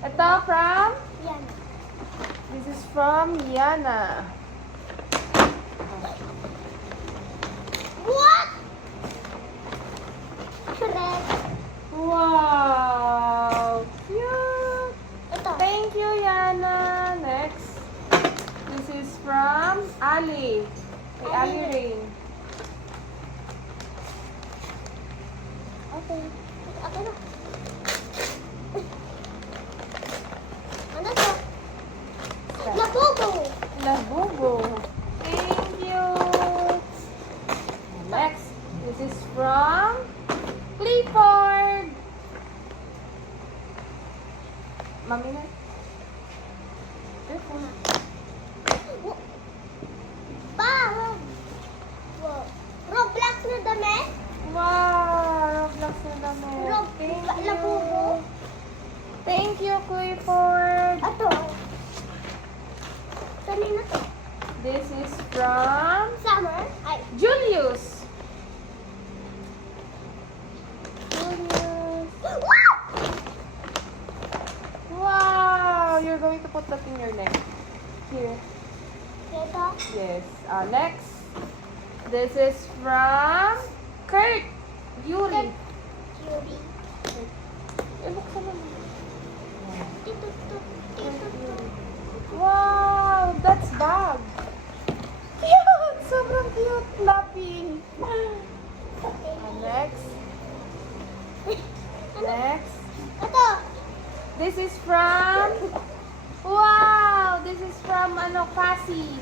Ito from? Yan. This is from Yana. What? Shrek. Wow! Cute! Ito. Thank you, Yana. Next. This is from Ali. Kay Ali Ali. Rain. Okay. Ako na. Ano to? Labubo. Labubo. Thank you. Next. This is from Clifford. Mami na. Careful. Pa! Wow. Roblox na damit? Wow! Roblox na damit. Thank you. Labubo. Thank you, Clifford. Ito. Kanina to. This is from Summer. Ay. Julius. Wow! Wow! You're going to put that in your neck. Here. Ito. Yes. Next. This is from Kurt. Yuri. Cutie. Buksan mo. Dito, dito, dito, dito. Wow! That's bag. Cute! Sobrang cute. Fluffy. Next. Next. Ito. This is from... Wow! This is from, Cassie.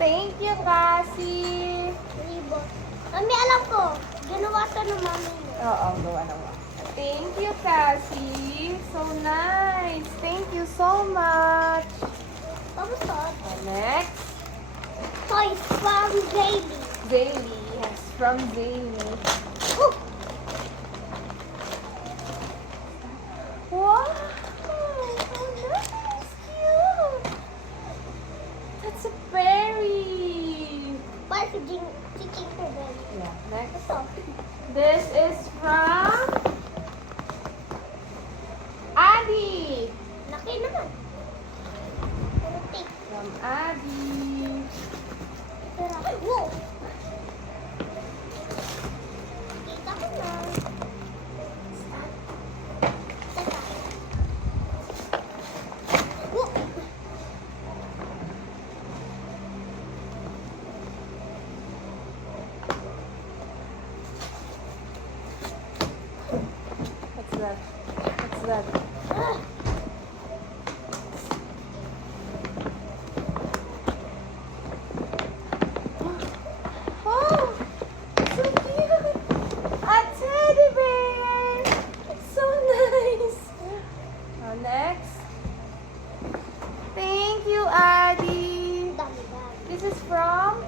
Thank you, Cassie. Ribbon. Mami, alam ko. Ginawa to ng mami niya. Oo, gawa na mo. Thank you, Cassie. So nice. Thank you so much. Tapos to. Next. Toys from Baby. Zaylee. Yes, from Zaylee. Oh! Wow! Oh, that's cute. That's a berry. Packaging chicken for Baby. Yeah, next. Ito. This is from Adi. Laki naman. Pero thick. From Adi. Pero, wow! Kita ko na. Teka. Wow! What's that? What's that? Ah! Oh, so cute! A teddy bear! So nice! Next. Thank you, Adi. Dami-dami. This is from?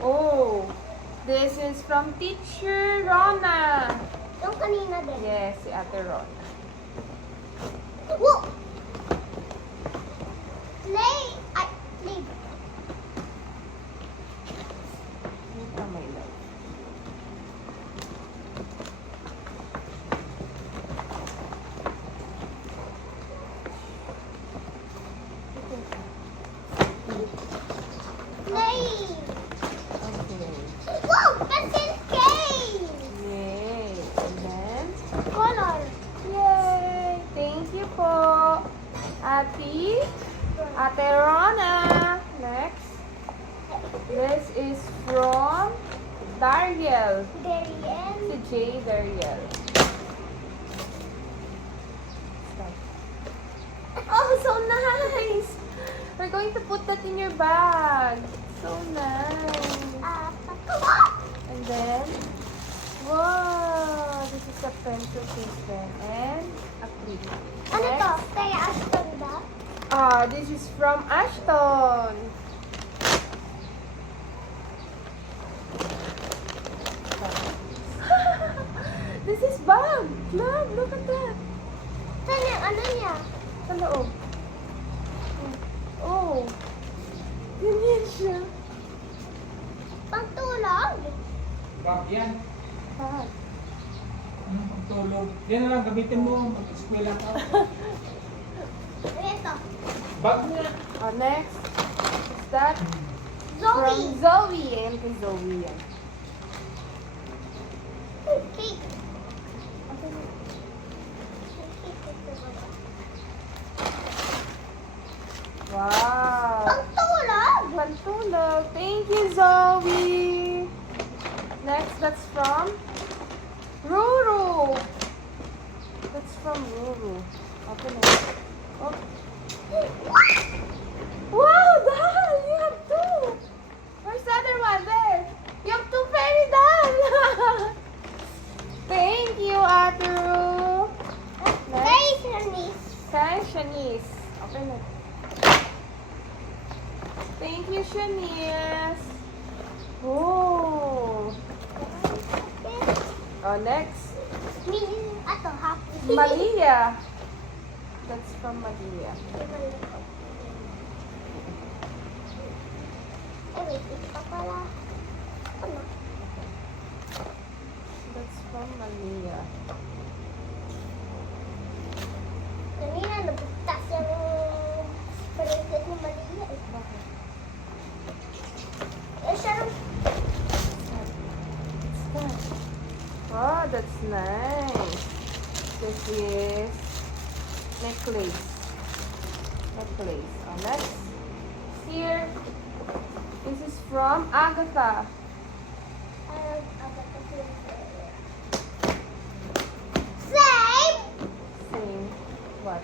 Oh, this is from Teacher Rona. Yung kanina din. Yes, si Ate Rona. Wow! Play! Ay, play. Ito, my love. Play! Okay. Wow! Pencil case! Yay! And then, Color. yay! Thank you po, Ate Rona. Next. This is from Dariel. Darian. Si J. Dariel. Oh, so nice! We're going to put that in your bag. So nice. And then, wow! This is a pencil case pen and a clip. Ano to? Next. Kaya Ashton ba? This is from Ashton. This is bag. Look at that. Saan yung ano niya? Sa loob. Oh. Ganyan siya. Pagtulog? Bag yan. Bag. Anong pagtulog? Yan na lang, gamitin mo. Mag-eskwela ka. Ito. Bag nga. Next. What's that? From Zoe. Zoe. Ayan kay Zoe yan. Cake. Wow. Pagtulog. Pantulog. Thank you, Zoe. Next, that's from Ruru. That's from Ruru. Open it. Oh. Wow, doll! You have two. Where's the other one? There. You have two fairy dolls. Thank you, Ate Ru. Very Chinese. Kay Shanice. Open it. Thank you, Shanice. Oh. Oh, next. Ato, happy. Malia. That's from Malia. Eh, wait, ito pa pala. Ano? That's from Malia. Kanina, nabugtas yung bracelet ni Malia. Eh, Bakit? eh siya rin. What's that? Oh, that's nice. This is necklace. Necklace. Oh, next. Here. This is from Agatha. Same! Same. What?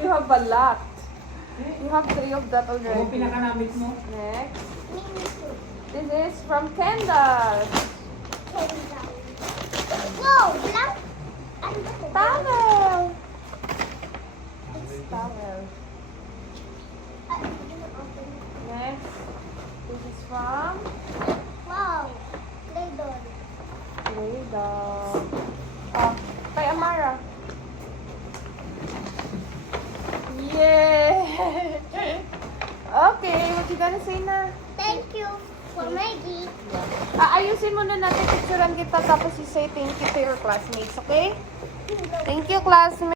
You have a lot. You have 3 of that Ano already. pinakanamit mo? Next. Mini soup. This is from Kendall. Wow! Blank! Ano ba ito? Towel. It's towel. Ah, hindi na open. Next. This is from Wow! Play doll. Radar. Oh, kay Amara. Yay! Okay, what you gonna say na? Thank you for my gift. Ayusin muna natin, picturean kita, tapos you say thank you to your classmates, okay? Thank you, classmates.